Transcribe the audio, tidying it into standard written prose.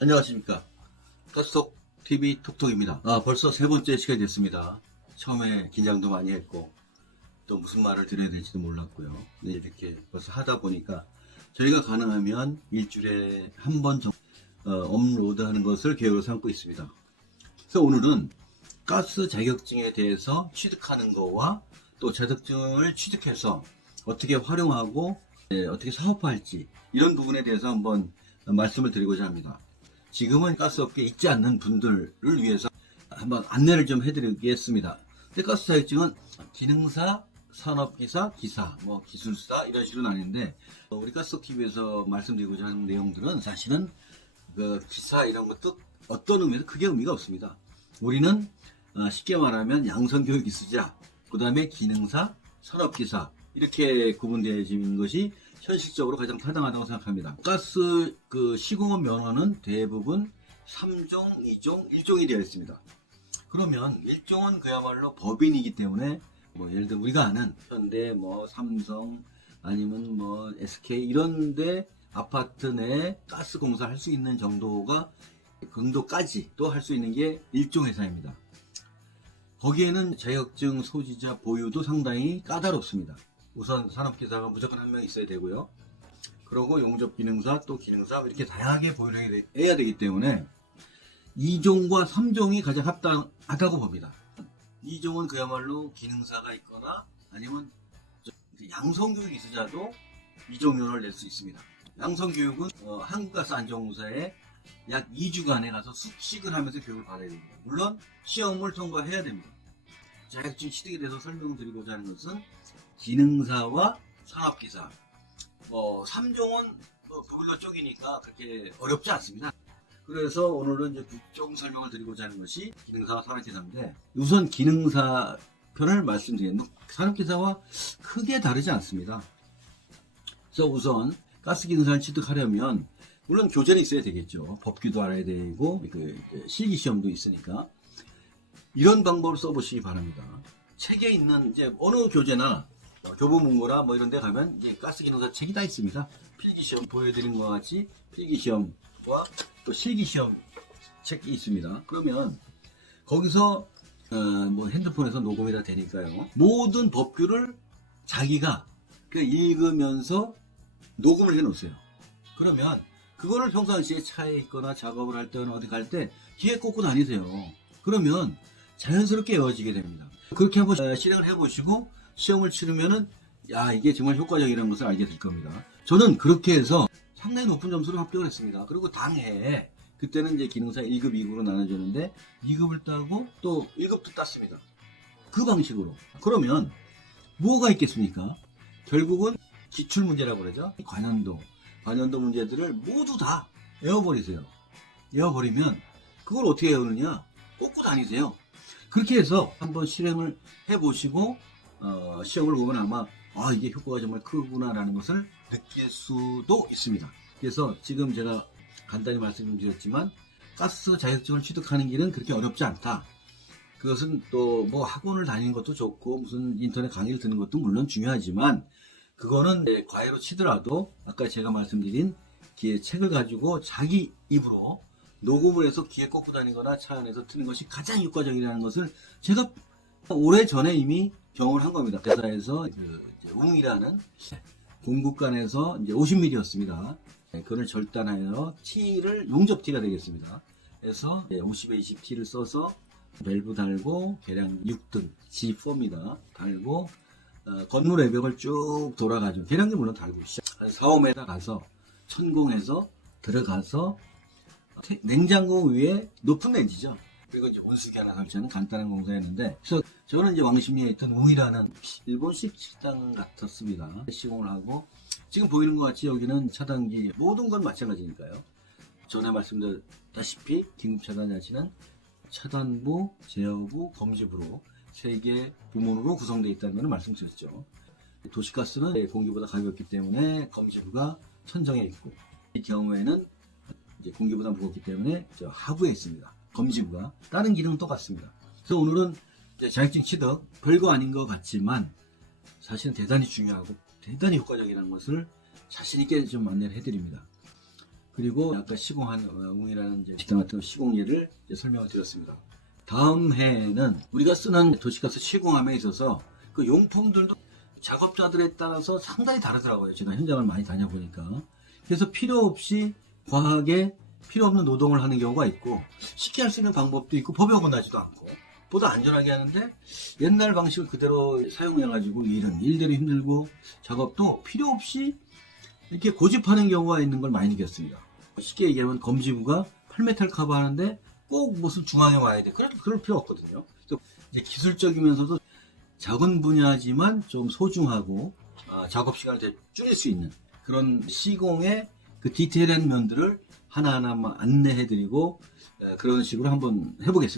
안녕하십니까. 가스톡 TV 톡톡입니다. 벌써 세 번째 시간이 됐습니다. 처음에 긴장도 많이 했고 또 무슨 말을 드려야 될지도 몰랐고요. 네, 이렇게 벌써 하다 보니까 저희가 가능하면 일주일에 한 번 정도 업로드하는 것을 계획으로 삼고 있습니다. 그래서 오늘은 가스 자격증에 대해서 취득하는 거와 또 자격증을 취득해서 어떻게 활용하고 어떻게 사업화할지 이런 부분에 대해서 한번 말씀을 드리고자 합니다. 지금은 가스업계에 있지 않는 분들을 위해서 한번 안내를 좀 해드리겠습니다. 가스 자격증은 기능사, 산업기사, 기사, 기술사 이런 식으로 나뉘는데 우리 가스톡 TV에서 말씀드리고자 하는 내용들은 사실은 그 기사 이런 것도 어떤 의미에서 크게 의미가 없습니다. 우리는 쉽게 말하면 양성교육 기술자, 그 다음에 기능사, 산업기사 이렇게 구분되어진 것이 현실적으로 가장 타당하다고 생각합니다. 가스 시공업 면허는 대부분 3종, 2종, 1종이 되어 있습니다. 그러면 1종은 그야말로 법인이기 때문에 예를 들어 우리가 아는 현대, 삼성 아니면 SK 이런데 아파트 내 가스 공사를 할 수 있는 정도까지 또 할 수 있는 게 1종 회사입니다. 거기에는 자격증 소지자 보유도 상당히 까다롭습니다. 우선 산업기사가 무조건 한 명 있어야 되고요. 그리고 용접기능사 또 기능사 이렇게 다양하게 보유를 해야 되기 때문에 2종과 3종이 가장 합당하다고 봅니다. 2종은 그야말로 기능사가 있거나 아니면 양성교육 이수자도 2종 면허를 낼 수 있습니다. 양성교육은 한국가스안전공사에 약 2주간에 가서 숙식을 하면서 교육을 받아야 됩니다. 물론 시험을 통과해야 됩니다. 자격증 취득에 대해서 설명드리고자 하는 것은 기능사와 산업기사 3종은 보일러 쪽이니까 그렇게 어렵지 않습니다. 그래서 오늘은 이제 조금 설명을 드리고자 하는 것이 기능사와 산업기사인데 우선 기능사 편을 말씀드리겠습니다. 산업기사와 크게 다르지 않습니다. 그래서 우선 가스기능사를 취득하려면 물론 교재는 있어야 되겠죠. 법규도 알아야 되고 실기시험도 있으니까 이런 방법을 써보시기 바랍니다. 책에 있는 이제 어느 교재나 교보문고나 이런 데 가면 이제 가스기능사 책이 다 있습니다. 필기시험 보여드린 것과 같이 필기시험과 또 실기시험 책이 있습니다. 그러면 거기서 핸드폰에서 녹음이 다 되니까요. 모든 법규를 자기가 읽으면서 녹음을 해 놓으세요. 그러면 그거를 평상시에 차에 있거나 작업을 할 때나 어디 갈 때 뒤에 꽂고 다니세요. 그러면 자연스럽게 외워지게 됩니다. 그렇게 한번 실행을 해보시고 시험을 치르면은 이게 정말 효과적이라는 것을 알게 될 겁니다. 저는 그렇게 해서 상당히 높은 점수를 합격을 했습니다. 그리고 당해 그때는 이제 기능사 1급, 2급으로 나눠지는데 2급을 따고 또 1급도 땄습니다. 그 방식으로. 그러면 뭐가 있겠습니까? 결국은 기출문제라고 그러죠. 관연도 문제들을 모두 다 외워버리세요. 외워버리면 그걸 어떻게 외우느냐? 꽂고 다니세요. 그렇게 해서 한번 실행을 해보시고 시험을 보면 아마 이게 효과가 정말 크구나라는 것을 느낄 수도 있습니다. 그래서 지금 제가 간단히 말씀드렸지만 가스 자격증을 취득하는 길은 그렇게 어렵지 않다. 그것은 또 학원을 다니는 것도 좋고 무슨 인터넷 강의를 듣는 것도 물론 중요하지만 그거는 과외로 치더라도 아까 제가 말씀드린 책을 가지고 자기 입으로 녹음을 해서 귀에 꽂고 다니거나 차 안에서 트는 것이 가장 효과적이라는 것을 제가 오래전에 이미 경험을 한 겁니다. 회사에서 웅이라는 공급관에서 이제 50mm였습니다. 그걸 절단하여 T를 용접 T가 되겠습니다. 그래서 50에 20 T를 써서 밸브 달고 계량 6등 G4입니다. 달고 건물 외벽을 쭉 돌아가죠. 계량기 물론 달고 4, 5m 가서 천공해서 들어가서 냉장고 위에 높은 렌지죠. 그리고 이제 온수기 하나 설치하는 간단한 공사였는데 그래서 저는 이제 왕십리에 있던 웅이라는 일본식 식당 같았습니다. 시공을 하고 지금 보이는 것 같이 여기는 차단기 모든 건 마찬가지니까요. 전에 말씀드렸다시피 긴급차단장치는 차단부, 제어부, 검지부로 3개 부문으로 구성되어 있다는 것을 말씀드렸죠. 도시가스는 공기보다 가볍기 때문에 검지부가 천정에 있고 이 경우에는 이제 공기보다 무겁기 때문에 하부에 있습니다. 검지부가 다른 기능은 똑같습니다. 그래서 오늘은 자격증 취득 별거 아닌 것 같지만 사실은 대단히 중요하고 대단히 효과적이라는 것을 자신있게 좀 안내를 해드립니다. 그리고 아까 시공한 웅이라는 식당 같은 시공 예를 설명을 드렸습니다. 다음 해에는 우리가 쓰는 도시가스 시공함에 있어서 그 용품들도 작업자들에 따라서 상당히 다르더라고요. 제가 현장을 많이 다녀보니까. 그래서 필요 없이 과하게 필요 없는 노동을 하는 경우가 있고, 쉽게 할 수 있는 방법도 있고, 법에 어긋나지도 않고 보다 안전하게 하는데, 옛날 방식을 그대로 사용해가지고 일대로 힘들고 작업도 필요 없이 이렇게 고집하는 경우가 있는 걸 많이 느꼈습니다. 쉽게 얘기하면 검지부가 8m 커버 하는데 꼭 무슨 중앙에 와야 돼. 그럴 필요 없거든요. 그래서 이제 기술적이면서도 작은 분야지만 좀 소중하고 작업 시간을 더 줄일 수 있는 그런 시공의 그 디테일한 면들을 하나하나 안내해드리고 그런 식으로 한번 해보겠습니다.